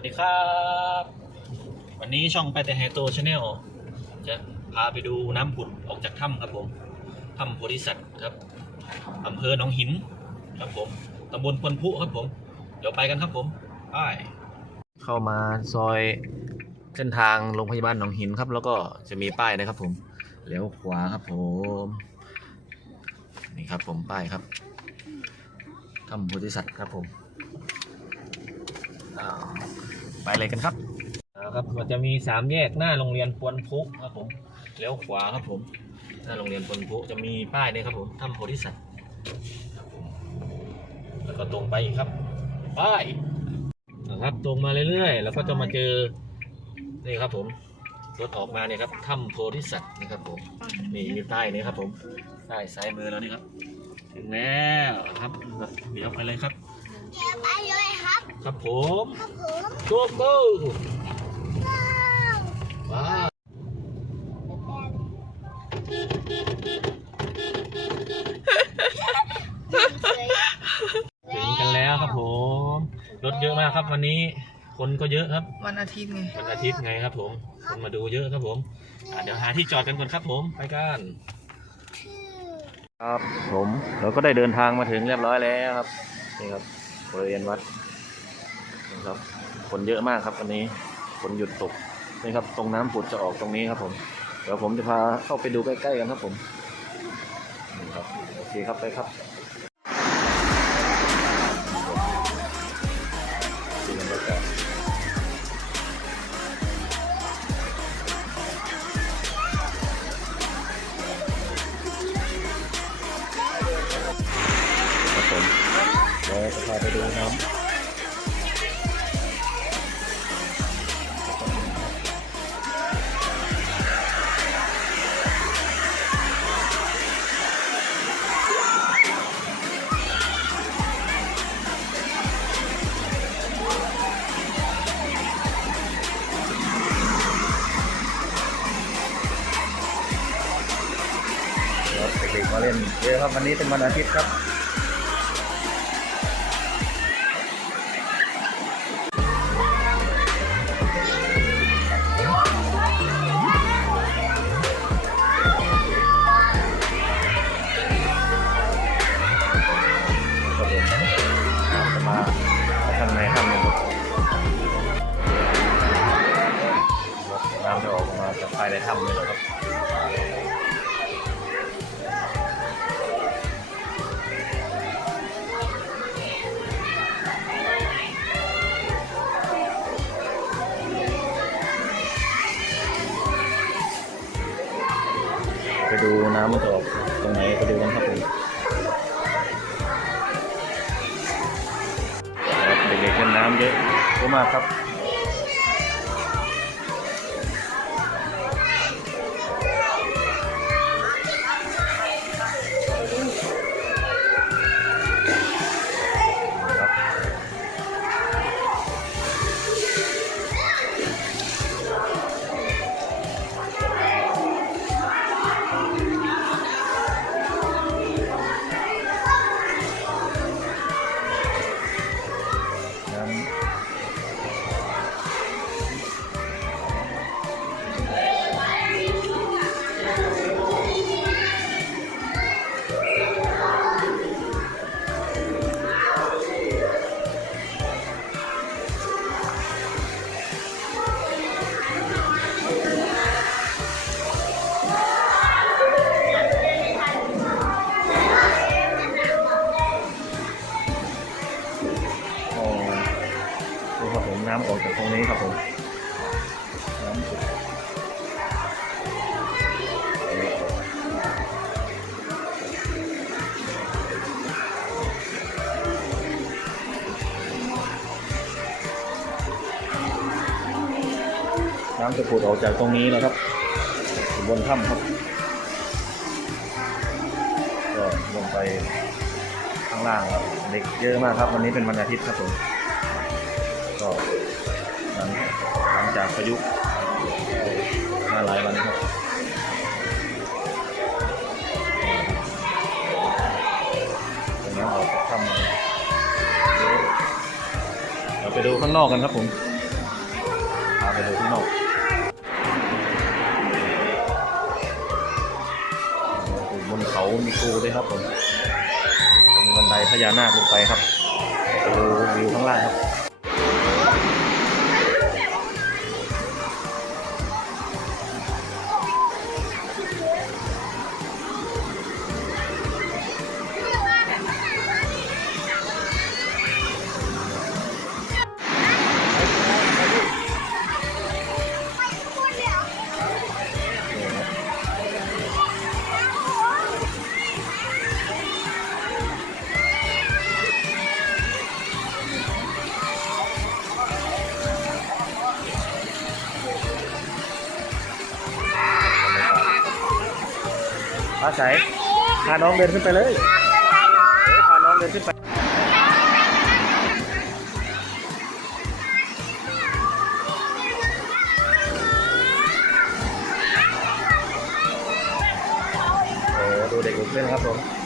วัสดีครับ วันนี้ช่องไปแต่แฮโตชาแนลจะพาไปดูน้ำผุดออกจากถ้ำครับผมถ้ำโพธิสัตว์ครับอำเภอหนองหินครับผมตำบลพวนพุครับผม เดี๋ยวไปกันครับผมไปเข้ามาซอยเส้นทางโรงพยาบาลหนองหินครับ แล้วก็จะมีป้ายนะครับผมเลี้ยวขวาครับผมนี่ครับผมป้ายครับถ้ำโพธิสัตว์ครับผมอ่า ไปเลยกันครับครับมันจะมีสามแยกหน้าโรงเรียนพวนพุครับผมเลี้ยวขวาครับผม หน้าโรงเรียนพวนพุจะมีป้ายนี่ครับผมถ้ำโพธิสัตว์แล้วก็ตรงไปอีกครับ ป้ายนะครับตรงมาเรื่อยๆ แล้วก็จะมาเจอนี่ครับผมรถออกมาเนี่ยครับถ้ำโพธิสัตว์นะครับผมนี่มีป้ายนี่ครับผมป้ายซ้ายมือแล้วนี่ครับ ถึงแล้วครับเดี๋ยวไปเลยครับ ครับครับผมครับผมโกโก้ว้าวว้าวถึงกันแล้วครับผม รถเยอะมากครับวันนี้ คนก็เยอะครับ วันอาทิตย์ไง วันอาทิตย์ไงครับผม คนมาดูเยอะครับผมอะเดี๋ยวหาที่จอดกันก่อนครับผม ไปกัน ครับผม เราก็ได้เดินทางมาถึงเรียบร้อยแล้วครับ นี่ครับบริเวณวัดนี่ ครับคนเยอะมากครับวันนี้คนหยุดตกนี่ครับ ตรงน้ำผุดจะออกตรงนี้ครับผม เดี๋ยวผมจะพาเข้าไปดูใกล้ๆกันครับผมนี่ครับโอเคครับไปครับดูบรรยากาศครับผมเดี๋ยวจะพาไปดูน้ำ ครับ วันนี้เป็นวันอาทิตย์ครับครับผมจะมาข้างในถ้ำนะครับน้ำจะออกมาจากภายในถ้ำเลยนะครับ ดูน้ำมันจะออกตรงไหนไปดูกันครับผมเด็กๆเล่นน้ำเยอะเยอะมากครับ นี้ครับผมน้ำสุดน้ำจะผุดออกจากตรงนี้นะครับบนถ้ำครับ ก็ลงไปข้างล่างครับเด็กเยอะมากครับ วันนี้เป็นวันอาทิตย์ครับผมก็ หลังจากพายุมาหลายวันครับนน้ำออกจากถ้ำเราไปดูข้างนอกกันครับผมมาไปดูข้างนอกบนเขามีกูด้วยครับผมบันไดพญานาคลงไปครับดูวิวข้างล่างครับ อาสายพาน้องเดินขึ้นไปเลยออพาน้องเดินขึ้นไปโอ้ดูเด็กลุกเล่นครับผม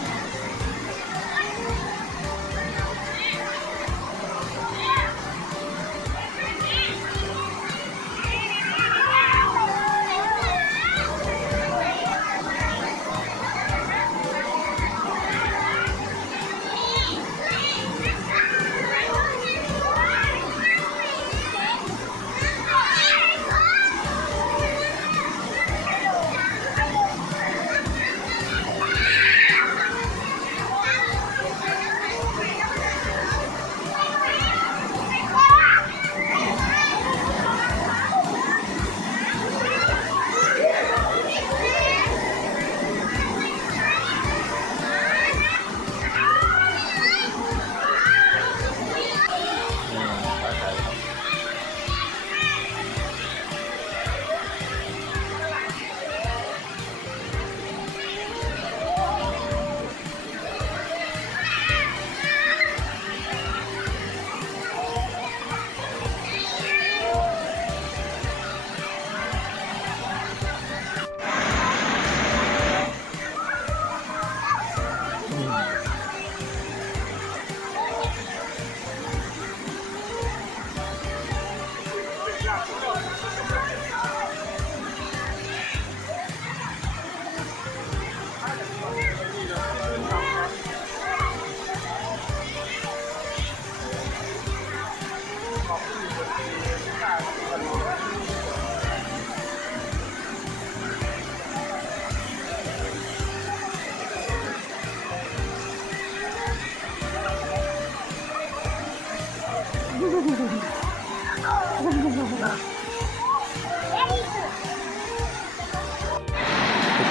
ค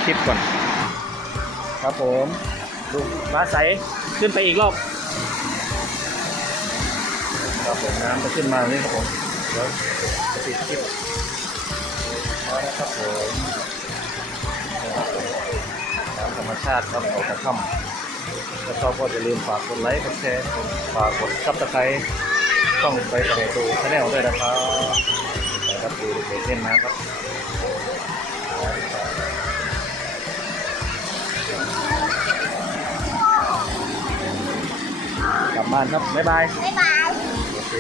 ลิปก่อน ครับผมดูฟ้าใสขึ้นไปอีกรอบ ครับผมน้ำจะขึ้นมาเลยครับผมเดี๋ยวจะปิดคลิปเอาละครับผมนะครับผมน้ำธรรมชาติครับเขากระถ้ำถ้าชอบก็อย่าลืมฝากกดไลค์กดแชร์ฝากกดซับสไครต์ ต้องไปกระตูชาแนลด้วยนะครับนะครับดูเด็กเล่นนะครับกลับบ้านครับบ๊ายบายบ๊ายบายโอเค